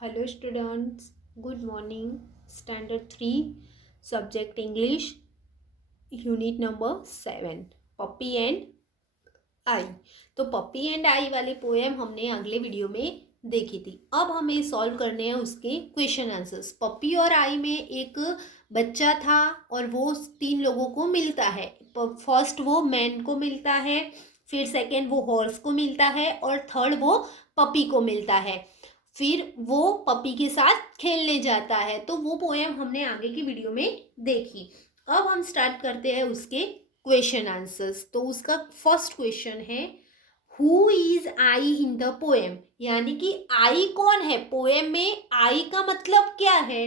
Hello students, good morning. Standard 3, subject English, unit number 7, puppy and I. तो puppy and आई वाली poem हमने अगले video में देखी थी। अब हमें सॉल्व करने हैं उसके क्वेश्चन आंसर्स। पप्पी और आई में एक बच्चा था और वो 3 लोगों को मिलता है। फर्स्ट वो मैन को मिलता है, फिर सेकेंड वो हॉर्स को मिलता है और थर्ड वो पपी को मिलता है। फिर वो पपी के साथ खेलने जाता है। तो वो पोएम हमने आगे की वीडियो में देखी। अब हम स्टार्ट करते हैं उसके क्वेश्चन आंसर्स। तो उसका फर्स्ट क्वेश्चन है, who is I in the poem, यानी कि आई कौन है पोएम में। आई का मतलब क्या है?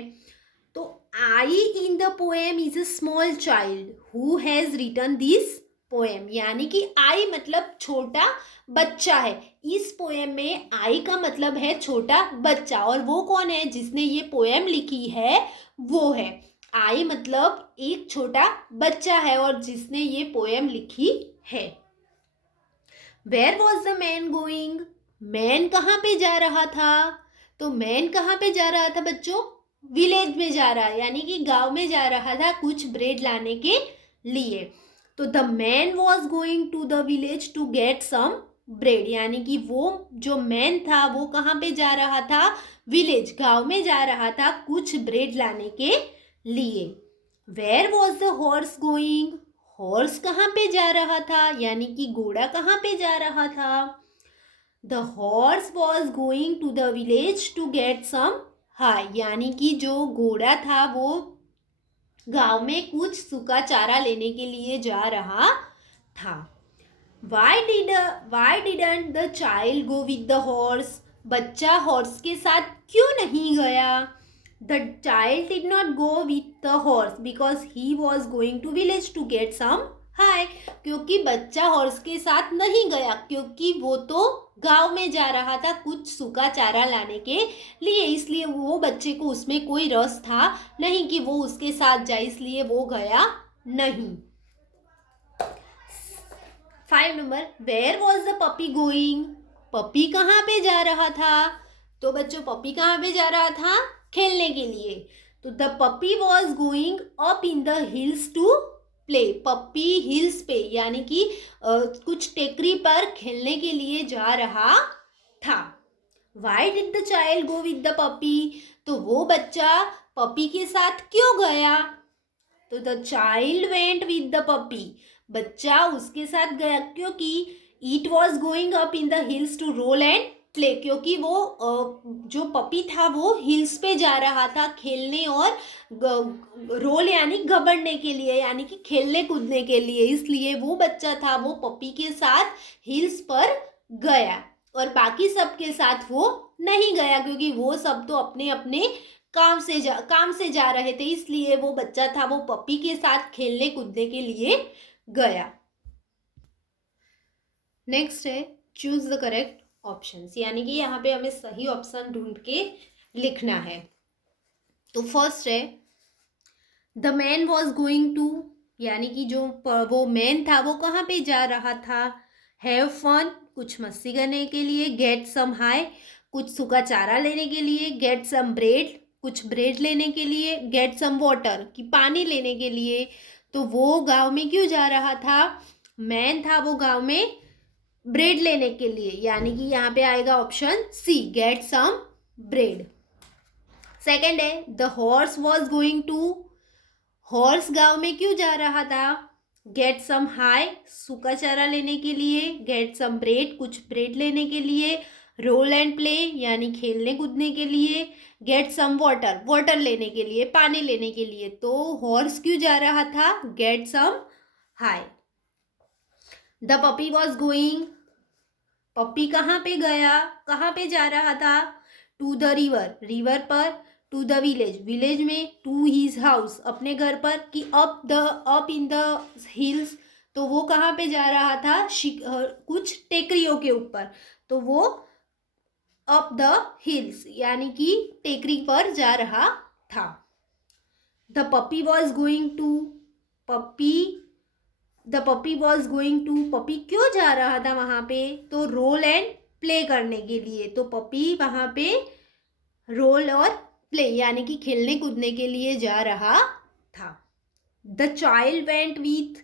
तो I in the poem is a small child who has written this poem, यानी कि आई मतलब छोटा बच्चा है। इस पोएम में आई का मतलब है छोटा बच्चा, और वो कौन है जिसने ये पोएम लिखी है? वो है आई मतलब एक छोटा बच्चा है और जिसने ये पोएम लिखी है। Where was the man going, man कहाँ पे जा रहा था? तो मैन कहाँ पे जा रहा था बच्चों? विलेज में जा रहा है, यानी कि गांव में जा रहा था कुछ ब्रेड लाने के लिए। तो the man was going to the village to get some bread, यानी कि वो जो मैन था वो कहाँ पे जा रहा था? विलेज, गांव में जा रहा था कुछ ब्रेड लाने के लिए। Where was the horse going, horse कहाँ पे जा रहा था, यानी कि घोड़ा कहाँ पे जा रहा था? The horse was going to the village to get some hay, यानी कि जो घोड़ा था वो गांव में कुछ सूखा चारा लेने के लिए जा रहा था। Why didn't the child go with the horse, बच्चा हॉर्स के साथ क्यों नहीं गया? The child did not go with the horse because he was going to village to get some hay, क्योंकि बच्चा हॉर्स के साथ नहीं गया क्योंकि वो तो गांव में जा रहा था कुछ सूखा चारा लाने के लिए, इसलिए वो बच्चे को उसमें कोई रस था नहीं कि वो उसके साथ जाए, इसलिए वो गया नहीं। 5 number, where was the puppy going, puppy कहाँ पे जा रहा था? तो बच्चों पपी कहाँ पे जा रहा था? खेलने के लिए। तो the puppy was going up in the hills to play, puppy hills पे यानी कि कुछ टेकरी पर खेलने के लिए जा रहा था। Why did the child go with the puppy, तो वो बच्चा पपी के साथ क्यों गया? तो the child went with the puppy, बच्चा उसके साथ गया क्योंकि it was going up in the hills to roll and play, क्योंकि वो जो पपी था वो हिल्स पे जा रहा था खेलने और रोल यानी घबरने के लिए, यानी कि खेलने कूदने के लिए, इसलिए वो बच्चा था वो पपी के साथ हिल्स पर गया और बाकी सब के साथ वो नहीं गया क्योंकि वो सब तो अपने अपने काम से जा रहे थे, इसलिए वो बच्चा था वो पपी के साथ खेलने कूदने के लिए गया। नेक्स्ट है चूज द करेक्ट ऑप्शंस, यानी कि यहाँ पे हमें सही ऑप्शन ढूंढ के लिखना है। तो फर्स्ट है the man was going to, यानी कि जो वो मैन था वो कहाँ पे जा रहा था? हैव फन, कुछ मस्ती करने के लिए। गेट सम हाई, कुछ सूखा चारा लेने के लिए। गेट सम ब्रेड, कुछ ब्रेड लेने के लिए। गेट सम वाटर, कि पानी लेने के लिए। तो वो गांव में क्यों जा रहा था? मैन था वो गांव में ब्रेड लेने के लिए, यानी कि यहाँ पे आएगा option C, get some bread. Second है the horse was going to, horse गांव में क्यों जा रहा था? गेट सम हाई, सूखा चारा लेने के लिए। गेट सम ब्रेड, कुछ ब्रेड लेने के लिए। रोल एंड प्ले, यानी खेलने कूदने के लिए। गेट सम वाटर, वाटर लेने के लिए, पानी लेने के लिए। तो हॉर्स क्यों जा रहा था? Get some hay. The puppy was going, puppy कहाँ पे गया, कहाँ पे जा रहा था? टू द रिवर, रिवर पर। टू द विलेज, विलेज में। टू हिज हाउस, अपने घर पर। कि अप इन द हिल्स, तो वो कहाँ पे जा रहा था? कुछ टेकरियों के ऊपर, तो वो अप द हिल्स यानी कि टेकरी पर जा रहा था। The puppy was going to, puppy the puppy was going to, puppy क्यों जा रहा था वहाँ पे? तो रोल एंड प्ले करने के लिए। तो पपी वहाँ पे रोल और प्ले यानी कि खेलने कूदने के लिए जा रहा था। The child went with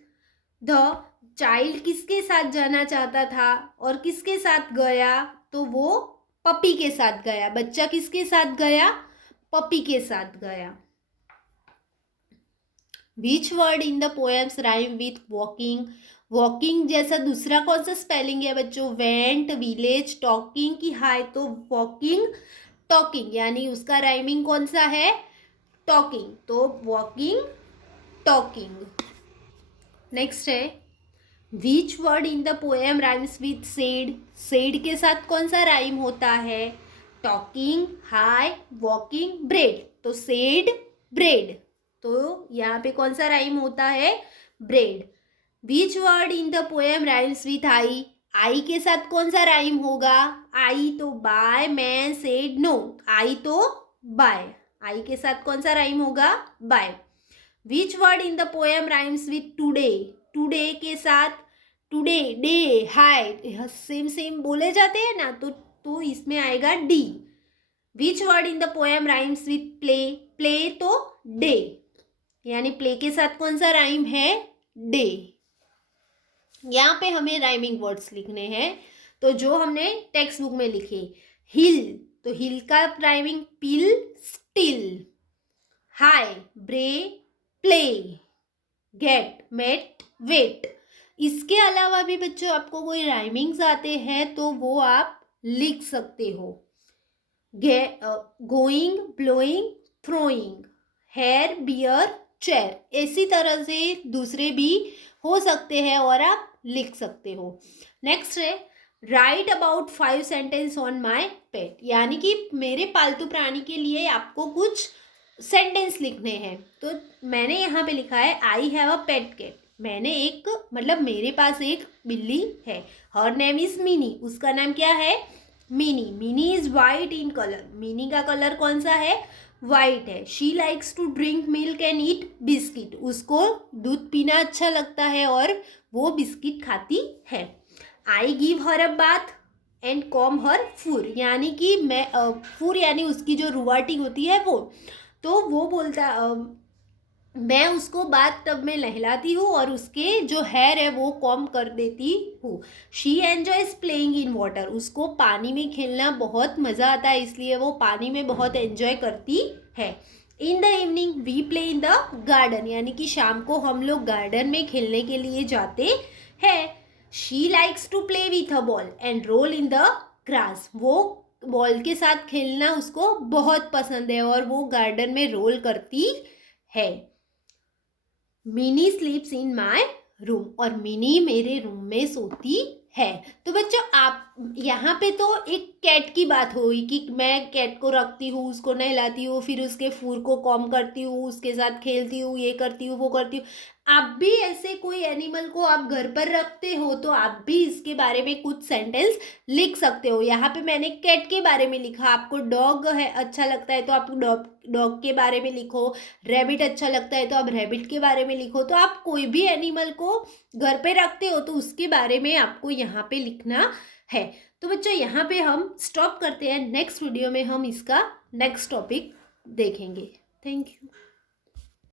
the child किसके साथ जाना चाहता था और किसके साथ गया, तो वो पपी के साथ गया। बच्चा किसके साथ गया, पपी के साथ गया। विच word in the poems rhyme with walking, walking जैसा दूसरा कौन सा स्पेलिंग है बच्चों, वेंट, विलेज, टॉकिंग की हाय, तो वॉकिंग, टॉकिंग यानी उसका राइमिंग कौन सा है, टॉकिंग, तो वॉकिंग, टॉकिंग। नेक्स्ट है which word in the poem rhymes with said, said के साथ कौन सा राइम होता है, टॉकिंग, हाई, वॉकिंग, ब्रेड, तो सेड, ब्रेड, तो यहाँ पे कौन सा राइम होता है, bread. Which word in the poem rhymes with I, I के साथ कौन सा राइम होगा, आई तो by, man said no, I तो बाय, आई के साथ कौन सा राइम होगा, by. Which word in the poem rhymes with today, today के साथ today, day, high same same बोले जाते हैं ना, तो इसमें आएगा D. Which word in the poem rhymes with play, play तो डे, यानी प्ले के साथ कौन सा राइम है, डे। यहाँ पे हमें राइमिंग वर्ड्स लिखने हैं, तो जो हमने टेक्स्ट बुक में लिखे, हिल, तो हिल का राइमिंग पिल, स्टिल, हाई, ब्रे, प्ले, गेट, मेट, वेट। इसके अलावा भी बच्चों आपको कोई राइमिंग्स आते हैं तो वो आप लिख सकते हो। Going, blowing, throwing, hair, bear, chair, इसी तरह से दूसरे भी हो सकते हैं और आप लिख सकते हो। नेक्स्ट है write about 5 sentence on my pet, यानी कि मेरे पालतू प्राणी के लिए आपको कुछ सेंटेंस लिखने हैं। तो मैंने यहाँ पे लिखा है I have a pet cat, मैंने एक मतलब मेरे पास एक बिल्ली है। हर नेम इज मिनी, उसका नाम क्या है, Minnie. Minnie is white in colour, Minnie का कलर कौन सा है, वाइट है। She likes to drink milk and eat biscuit, उसको दूध पीना अच्छा लगता है और वो बिस्किट खाती है। I give her a bath and comb her fur, यानी कि मैं फूर यानी उसकी जो रुवाटी होती है वो, तो वो बोलता मैं उसको बाथ टब में नहलाती हूँ और उसके जो हेयर है वो कॉम कर देती हूँ। She enjoys playing in water, उसको पानी में खेलना बहुत मज़ा आता है, इसलिए वो पानी में बहुत एन्जॉय करती है। In the evening we play in the garden, यानी कि शाम को हम लोग गार्डन में खेलने के लिए जाते हैं। She likes to play with a ball and roll in the grass, वो बॉल के साथ खेलना उसको बहुत पसंद है और वो गार्डन में रोल करती है। मिनी स्लीप्स इन माई रूम, और मिनी मेरे रूम में सोती है। तो बच्चों आप यहाँ पे तो एक कैट की बात हुई कि मैं कैट को रखती हूँ, उसको नहलाती हूँ, फिर उसके फूर को कॉम करती हूँ, उसके साथ खेलती हूँ, ये करती हूँ, वो करती हूँ। आप भी ऐसे कोई एनिमल को आप घर पर रखते हो तो आप भी इसके बारे में कुछ सेंटेंस लिख सकते हो। यहाँ पे मैंने कैट के बारे में लिखा, आपको डॉग है अच्छा लगता है तो आप डॉग के बारे में लिखो, रैबिट अच्छा लगता है तो आप रैबिट के बारे में लिखो। तो आप कोई भी एनिमल को घर पे रखते हो तो उसके बारे में आपको यहाँ पे लिखना है। तो बच्चों यहाँ पे हम स्टॉप करते हैं, नेक्स्ट वीडियो में हम इसका नेक्स्ट टॉपिक देखेंगे। Thank you.